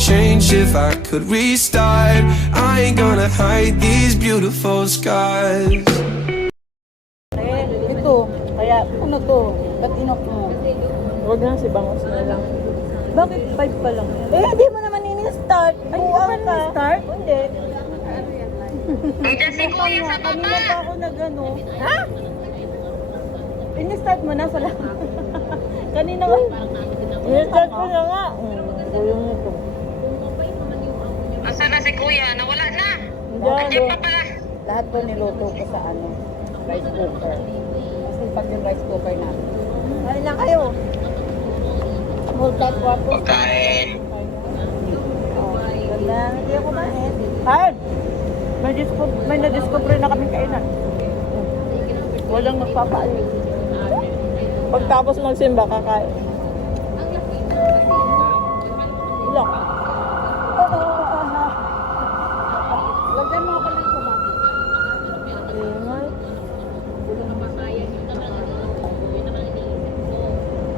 change if I could restart. I ain't gonna hide these beautiful scars. Ito, kaya ano to? Ba't inok mo? Huwag na, si Bangos na lang. Bakit 5 pa lang? Hindi mo naman ini-start. Ay, buwang ka. Start? Hindi. Nandiyan si Kuya sa baba. Kanina pa ako nag-ano. Ha? Ini-start mo na sa lang. Kanina ba? Ini-start ko na nga. Gulong nito. Asa na si Kuya? Nawala na. Diyan, Nandiyan pa pala. Lahat ko niluto ko sa ano, rice cooker. Kasi pag yung rice cooker natin. Kain lang kayo. Multi-quapo. Pagkain. Oh, ganda. Hindi ako kumain. Kain! May na-discover na kaming kainan. Walang magpapaalis. pagtapos magsimba, kakain. Ilang? Lagay mo ako lang sa bag. Ingay.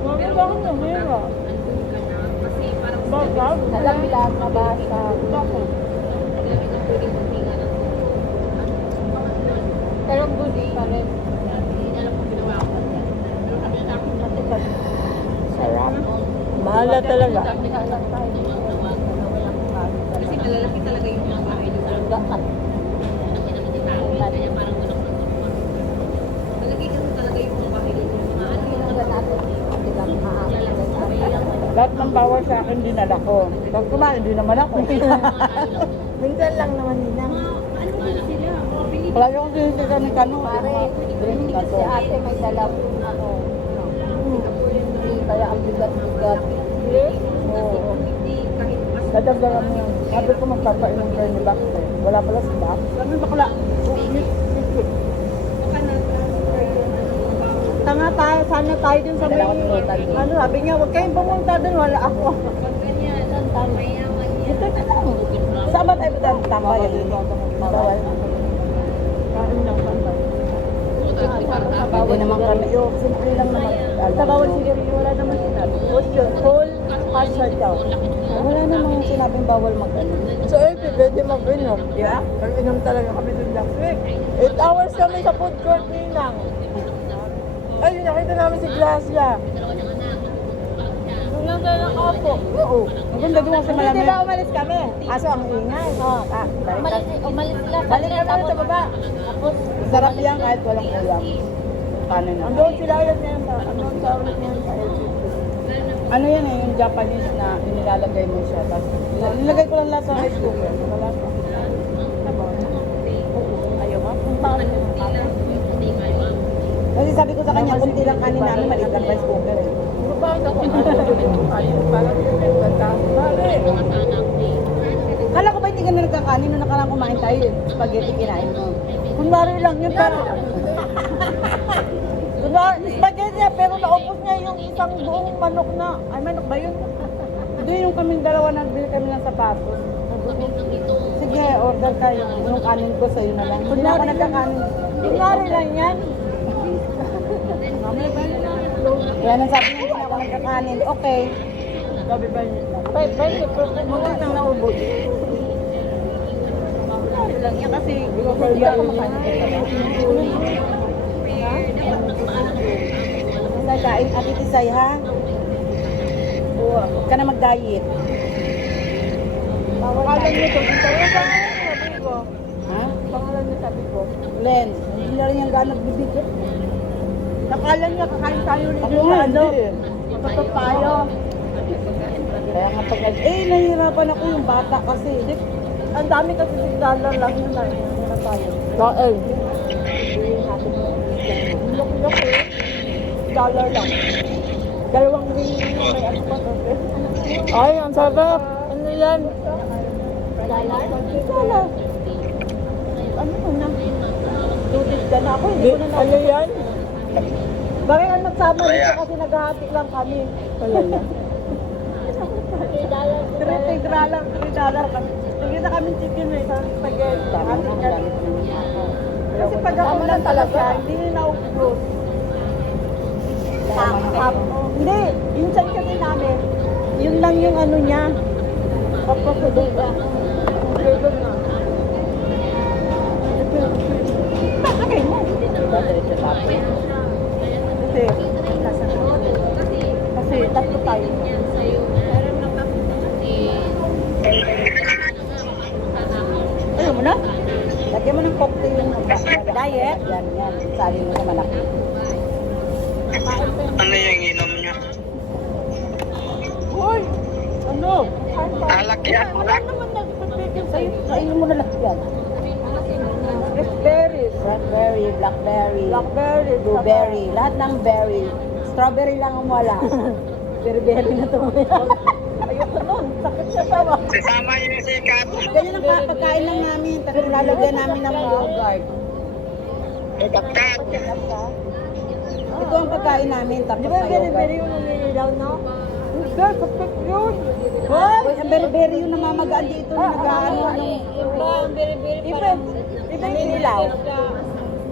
Mami, bakit namira? Bakit? Nalang mabasa. Bakit? Pero good pa rin. Sarap. Mahala talaga. Kasi malalaki talaga yung mga bahay nila. Malaki kasi talaga yung mga bahay nila. Lahat ng bawal sa akin dinala ko. Pag kumain, din naman ako. Minsan lang naman nila. Wala yung sinisika ni Kano. Pare, kasi ate may dala po ako. Kaya ang bigat-bigat. Oo. Dadagdagan mo yan. Sabi ko magpapainom kayo ni Bax. Wala pala si Bax. Sabi bakla. Tanga tayo, sana tayo dun sa may, ano sabi niya, huwag kayong pumunta dun, wala ako. Ito na lang. Saan ba tayo tambay? Bawal. Kain lang pantay. Bawal naman kami. Simple lang naman. Sa bawal sigarilyo, wala naman sinabi. Whole hazard daw. Wala namang sinabing bawal mag-ano. So, pwede mag-inom. Yeah? Mag-inom talaga kami dun last week. 8 hours kami sa food court ninang. Ay, nakita namin si Gracia. Doon lang tayo nakaupo. Oo. Maganda doon kasi malamig. Hindi ba umalis kami? Aso ang ingay. Umalis sila. Balik kami sa baba. Tapos, Sarap yan kahit walang ulam. Kanin na. andun sila ulit na yan. Andun sa ulit na yan sa LCC. Ano yan eh, yung Japanese na inilalagay mo siya. Tapos, nilagay ko lang lahat sa rice cooker. Wala pa. Ayaw mo? Kung paano yun? Kasi sabi ko sa kanya, kunti lang kanin namin, maliit lang rice cooker eh. Kala ko ba hindi ka na nagkakanin nung nakarang kumain tayo eh. Spaghetti kinain mo. Kunwari lang yun, pero... Kunwari, spaghetti niya, pero naubos niya yung isang buong manok na... Ay, manok ba yun? Hindi yung kaming dalawa nagbili kami ng sapatos. Sige, order kayo. Yung kanin ko sa'yo na lang. Hindi na ako nagkakanin. Kunwari lang yan. Yan ang sabi niya, hindi na ako nagkakanin. Okay. Sabi ba niya? Muntik nang naubos. Kunwari lang yan kasi hindi ka kumakain. Nagkain, Ate Tisay, ha? Huwag ka na mag-diet. Pangalan niyo to. Pangalan sabi ko. Ha? Pangalan niyo sabi ko. Len, hindi na rin yung gano'n bibigit. Nakala niya kakain tayo rin Ako yung nga, ano. hindi eh. Matutok tayo. Kaya nga pag nahihirapan ako yung bata kasi. Ang dami kasi $6 lang yun na. Muna tayo. Kain. Lok-lok eh. $1 lang. 2 ring may ano pa to. Ay, ang sarap. Ano yan? $1? Ano mo na? Tutis ka na ako. Hindi ko na Ano yan? Bakit ang nagsama dito kasi naghahati lang kami. Wala yan. $3 kami. Sige na kami chicken eh. Sa spaghetti. Tama na, gamit naman ako. Kasi pag ako lang talaga, hindi na naubos. Hindi, yung chan kasi namin, yun lang yung ano niya. bodega. Burger na. Bakit mo? Diretso tapos. Kasi tatlo tayo. Ano mo na? Lagyan mo ng cocktail yung diet. Yan, yan. Sali mo sa malaki. Ano yung inom niya? Uy! Ano? Alak yan, Wala alak. naman nagpapigil sa'yo. Sa'yo mo na lahat yan. Raspberries. Raspberry, blackberry, Blackberry. blueberry, lahat ng berry. Strawberry lang ang wala. Berry-berry na ito. Ayoko nun. Sakit siya tawa. Sisama yung sikat. Ganyan ang pagkain lang namin. Tapos lalagyan namin ng yogurt. Kat. Ito ang pagkain namin. Tapos Di ba sa berry-berry yogurt. yung naninilaw, no? Hindi, sakit yun. Hoy! Ang berry-berry yung namamagaan dito. Nag-ano ng... Iba, ang berry-berry parang... Iba yung inilaw.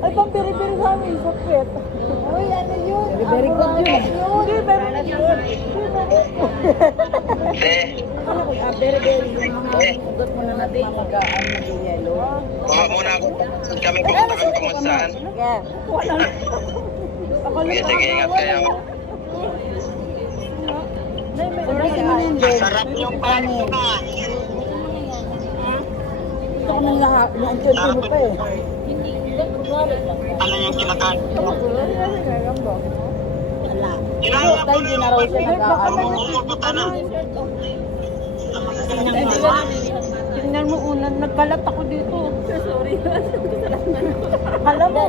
Ay, pang berry-berry sa amin, sakit. Uy, ano yun? Very good yun. Hindi, berry yun. Berry-berry yung mga ugot mo na namamagaan na yellow. Kuha muna ako. Kami pupunta kami kung saan. Yeah. Sige, sige, ingat kayo. Sobrang mo na yun, Ben. Sarap yung panin ko na. Ito ka nang lahat. Yung mo pa eh. Ano yung kinakain? Wala. Kinakain Tayo, di na raw siya nag-ano. Pupunta na. Tingnan mo una, nagkalat ako dito. Sorry. Alam mo,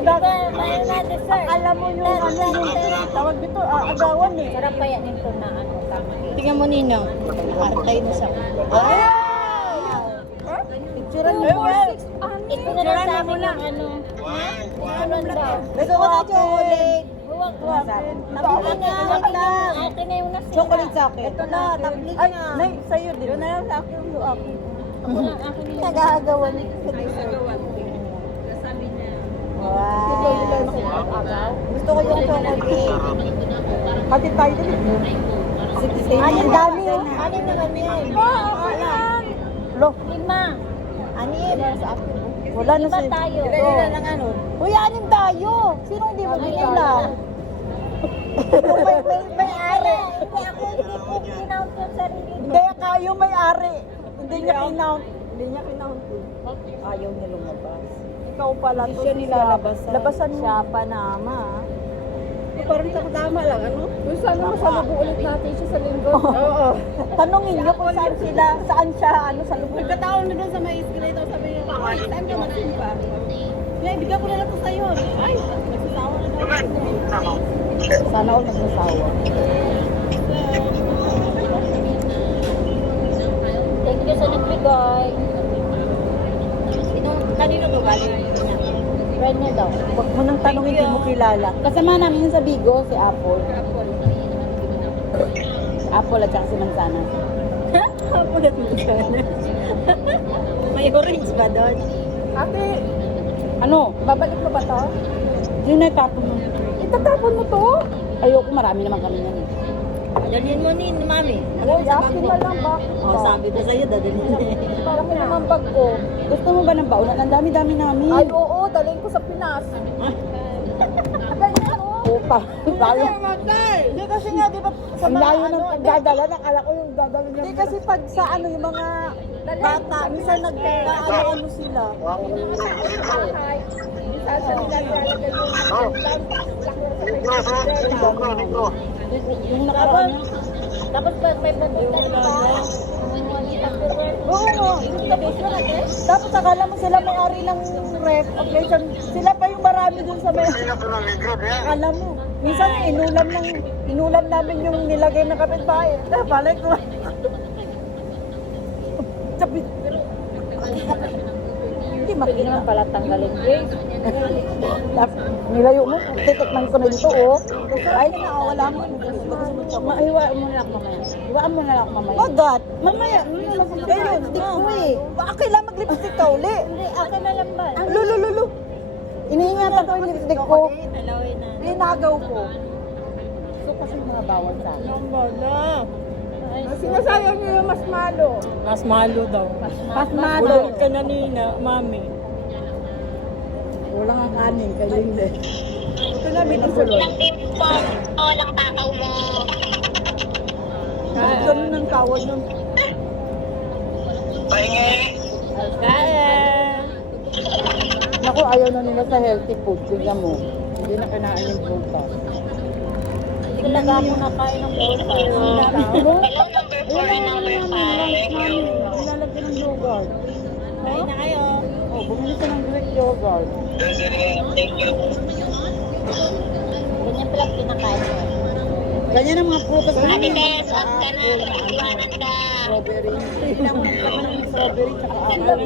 alam mo yung ano yung tawag dito, agawan eh. Sarap kaya nito na ano. Tingnan mo Ninong. Partay na siya. Picturean mo. Ito na lang sa akin yung ano. Gusto ko na chocolate. Tapos na. Akin na yung nasa. Chocolate sa akin. Ito na, tablet na. Ay, nay, sa'yo din. Yun na lang sa akin yung akin. Nag-aagawan sa dessert. Wow. Gusto ko yung chocolate. Pati tayo din. Ang dami oh. Anin na kami yan. Okay lang. Lo. 5. Anin. Wala na si... tayo. Wala lang ano. Uy, anin tayo. Sino hindi mo binilang? may ari. Hindi ako hindi ko kinaut yung sarili. Hindi, kayo may ari. Hindi niya kinount. Hindi niya kinount. Ayaw niya lumabas. Ikaw pala to. Siya nilalabasan. Labasan siya pa nama. Parang tama lang, ano? Kung saan mo masalubo ulit natin siya sa linggo. Oo. Tanungin niyo kung saan sila, saan siya, ano, sa lubog. Nagkataon na doon sa may escalator, sabi niya, ay, saan ka magsimba? Kaya ibigay ko na lang ito sa'yo. Ay, nagsasawa na daw. Sana ako nagsasawa. Thank you sa nagbigay. Kanino to galing? Friend niya daw. Huwag mo nang tanongin, hindi mo kilala. Kasama namin yun sa Bigo, si Apple. Apple at saka si Manzana. Apple at Manzana. May orange ba doon? Ate, Ano? babalik mo ba to? Yun na itapon mo. Itatapon mo to? Ayoko, marami naman kami yan eh. Dalhin mo ni mami. Uy, akin na lang, bakit Oh, ba? sabi ko sa'yo, dadalhin mo. Parang naman bag ko. Gusto mo ba ng baunan? Ang dami-dami namin. Ay, oo, dalhin ko sa Pinas. Ganyan, oh. Opa. Tayo. Hindi kasi nga, di ba, sa Ang mga layo ano, ng pagdadala. Nakala ko yung dadala niya. Hindi kasi pag sa ano, yung mga bata, minsan nagkaano sila. Yung nakaraan niya. Tapos may papunta pa. Oo, tapos akala mo sila may-ari ng ref, operation. Sila pa yung marami dun sa may... Akala mo. Minsan inulam namin yung nilagay na kapitbahay. Balik ko. Sabi, hindi Pwede naman pala tanggalin. nilayo mo, titikman ko na dito, oh. Ay, nakawala mo. Maiwa mo na lang mamaya. Iwaan mo na lang mamaya. Bagat. Mamaya. Ayun, stick ko eh. Baka kailangan mag-lipstick ka uli. Hindi, akin na lang ba? Lulu. Iniingatan ko yung lipstick ko. Alawin na. Linagaw ko. So kasi mga bawal sa akin. Wala. Sinasayang niyo yung mas malo. Mas malo daw. Mas malo. Ulit ka na nina, mami. Wala nga kanin, kayo hindi. Ito na, binusulot. Walang takaw mo. Ganun ng tawag nun. Pahingi. Kain! Naku, ayaw na nila sa healthy food. Tingnan mo. Hindi na kinain yung prutas. Hindi na mo nakain ng pulpa. Hello, number 4 number 5. Nilalagyan ng yogurt. Kain na kayo. Oh, bumili ka ng Greek yogurt. Thank you. Ganyan pala kinakain mo. Ganyan ang mga prutas na Ate Tess, wag ka na. Iwanan ka. strawberry. Hindi lang naman ng strawberry tsaka apple.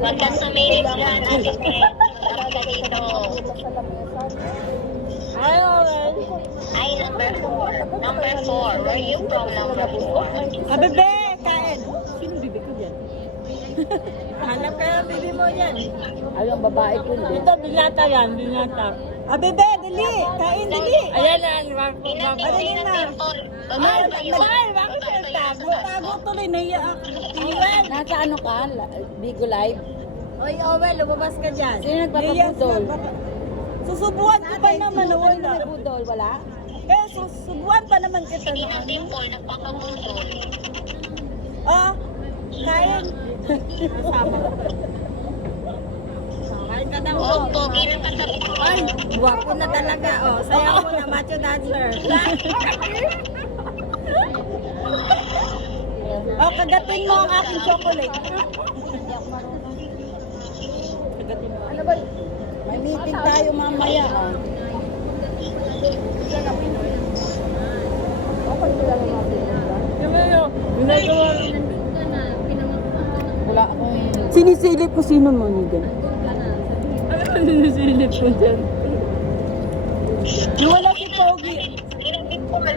Wag ka sumiris dyan, Ate Tess. Wag ka dito. Ay, Owen! Ay, number 4. Number 4. Where you from, number 4? Ah, bebe! Kain! Sino bibi ko dyan? Hanap ka ng bibi mo yan. Ay, ang babae ko hindi. Ito, binata yan, binata. Ah, bebe, dali! Kain, dali! Ayan na, wako, Sino temple? Ay, bakit siya tago? Tago tuloy, naiya ako. Iwan! Nasa ano ka? Bigo Live? Oy, Owen, lumabas ka dyan. Sino nagpapabudol? Susubuan ko pa naman, wala. Nagpapabudol, wala? Eh, susubuan pa naman kita Hindi na ng temple, nagpapabundol. Oh, kain. Kasama. Kain ka daw. Oh, pogi ng katabi ko. Ay, guwapo na talaga. Oh, sayaw mo na, macho dancer. Oh, kagatin mo ang aking chocolate. Ano ba? May meeting tayo mamaya. Oh. Okay sila ng mga pinunta. Ginagawa. Wala akong... Sinisilip ko sino mo niya. Ano ba sinisilip ko dyan? Nawala si Pogi.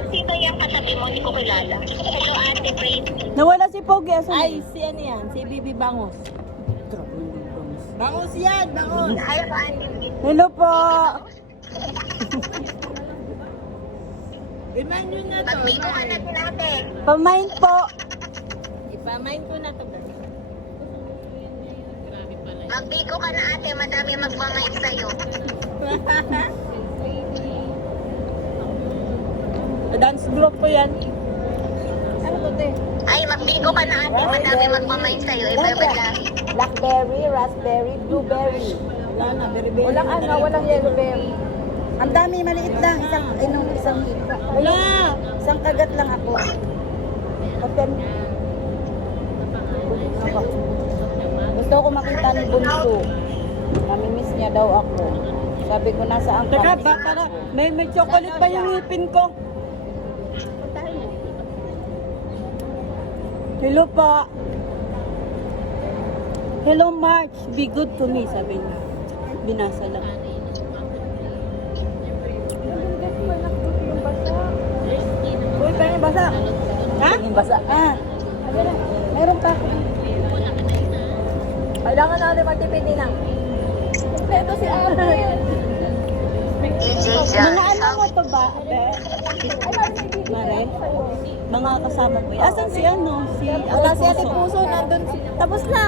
Sino yung katabi mo? Hindi ko kilala. Hello, Ate Praise. Nawala si Pogi. Asan Ay, si ano yan? Si Bibi Bangos. Bangos yan, Bangos. Ayaw ka, Ate. Hello po. Remind nyo na to. Pagbigo ka natin, Ate. Pamain po. Ipamind ko na to. Magbigo ka na, Ate. Madami magmamay sa'yo. Dance group ko yan. Ano to, te? Ay, magbigo ka na, Ate. Madami magmamay sa'yo. Ibabala. Blackberry, raspberry, blueberry. Wala na, beriberi. Walang ano, walang yellow berry. Ang dami, maliit lang. Isang Wala. Isang kagat lang ako. Open. Gusto ko makita ni Bunso. Namimiss niya daw ako. Sabi ko, nasaan ka? Teka, baka na. May chocolate pa yung ngipin ko. Hello po. Hello March, be good to me, sabi niya. Binasa lang. Uy, pa yung basa. Ha? Yung basa. Ah. Meron pa ako. Kailangan natin magtipid din lang. Ito si April. Mga ano mo to ba? Mare? Mga kasama ko. Asan si ano? Si Wala si Ate Puso, nandun. Tapos na.